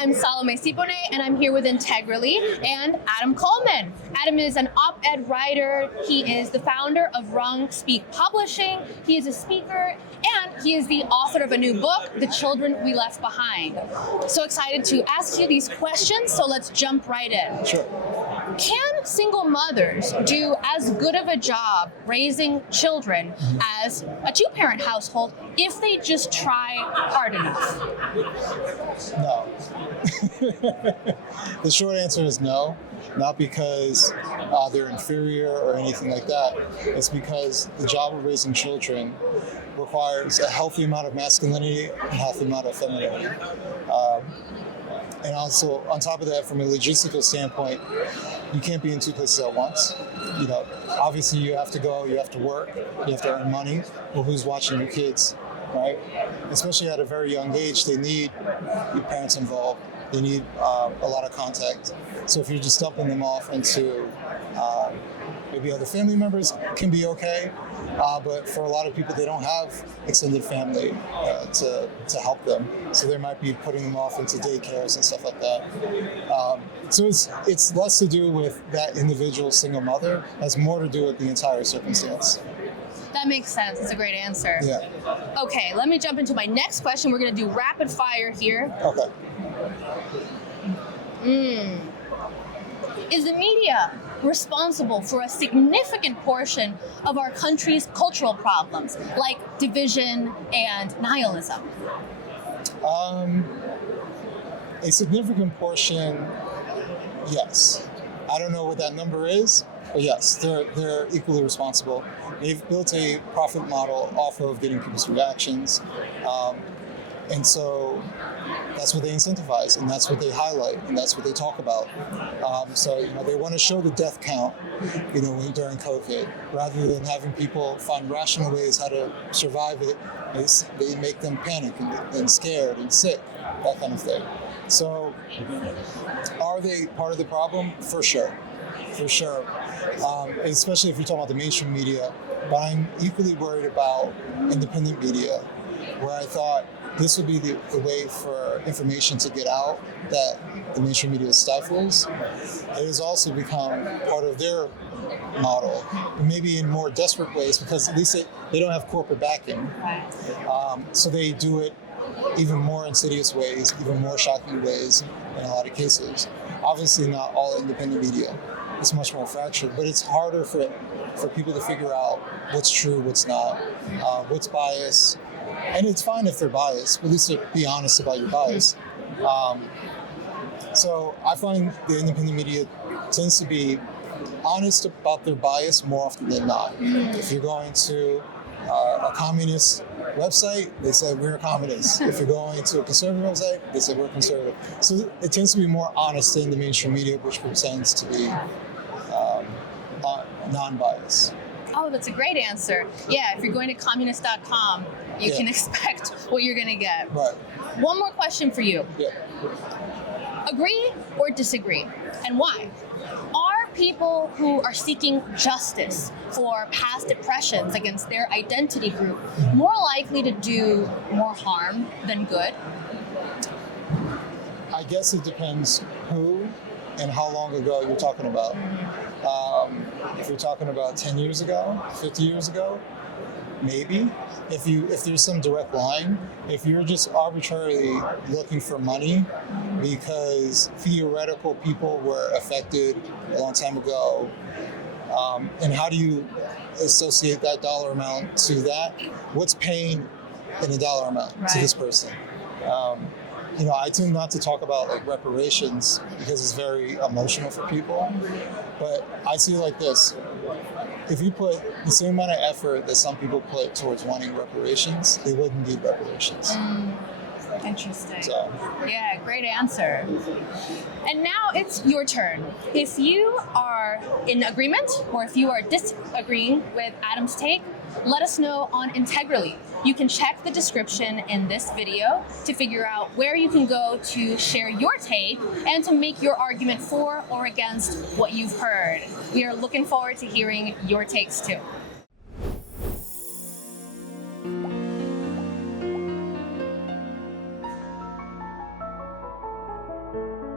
I'm Salome Sipone, and I'm here with Integrally and Adam Coleman. Adam is an op-ed writer. He is the founder of Wrong Speak Publishing. He is a speaker, and he is the author of a new book, The Children We Left Behind. So excited to ask you these questions, so let's jump right in. Sure. Can single mothers do as good of a job raising children as a two-parent household if they just try hard enough? No. The short answer is no. Not because they're inferior or anything like that. It's because the job of raising children requires a healthy amount of masculinity and a healthy amount of femininity. And also, on top of that, from a logistical standpoint, you can't be in two places at once. You know, obviously you have to go, you have to work, you have to earn money. Well, who's watching your kids, right? Especially at a very young age, they need your parents involved. They need a lot of contact. So if you're just dumping them off into maybe other family members, can be okay. But for a lot of people, they don't have extended family to help them. So they might be putting them off into daycares and stuff like that. So it's less to do with that individual single mother, has more to do with the entire circumstance. That makes sense. It's a great answer. Yeah. Okay, let me jump into my next question. We're going to do rapid fire here. Okay. Is the media responsible for a significant portion of our country's cultural problems, like division and nihilism? A significant portion, yes. I don't know what that number is, but yes, they're equally responsible. They've built a profit model off of getting people's reactions, and so that's what they incentivize, and that's what they highlight, and that's what they talk about. So they want to show the death count, during COVID, rather than having people find rational ways how to survive it. They make them panic and scared and sick, that kind of thing. So, are they part of the problem? For sure. Especially if you're talking about the mainstream media, but I'm equally worried about independent media, where I thought this would be the way for information to get out that the mainstream media stifles. It has also become part of their model, maybe in more desperate ways, because at least they don't have corporate backing. So they do it even more insidious ways, even more shocking ways in a lot of cases. Obviously not all independent media. It's much more fractured, but it's harder for people to figure out what's true, what's not, what's biased. And it's fine if they're biased, but at least be honest about your bias. So I find the independent media tends to be honest about their bias more often than not. If you're going to a communist website, they say we're communists. If you're going to a conservative website, they say we're conservative. So it tends to be more honest in the mainstream media, which pretends to be non-biased. Oh, that's a great answer. Yeah, if you're going to communist.com, you can expect what you're going to get. Right. One more question for you. Yeah. Agree or disagree? And why? Are people who are seeking justice for past oppressions against their identity group more likely to do more harm than good? I guess it depends who and how long ago you're talking about. If you're talking about 10 years ago, 50 years ago, maybe. If there's some direct line, if you're just arbitrarily looking for money because theoretical people were affected a long time ago, and how do you associate that dollar amount to that? What's pain in a dollar amount to this person? I tend not to talk about reparations because it's very emotional for people, but I see it like this. If you put the same amount of effort that some people put towards wanting reparations, they wouldn't need reparations. Interesting. So. Yeah, great answer. And now it's your turn. If you are in agreement or if you are disagreeing with Adam's take, let us know on Integrally. You can check the description in this video to figure out where you can go to share your take and to make your argument for or against what you've heard. We are looking forward to hearing your takes too. you.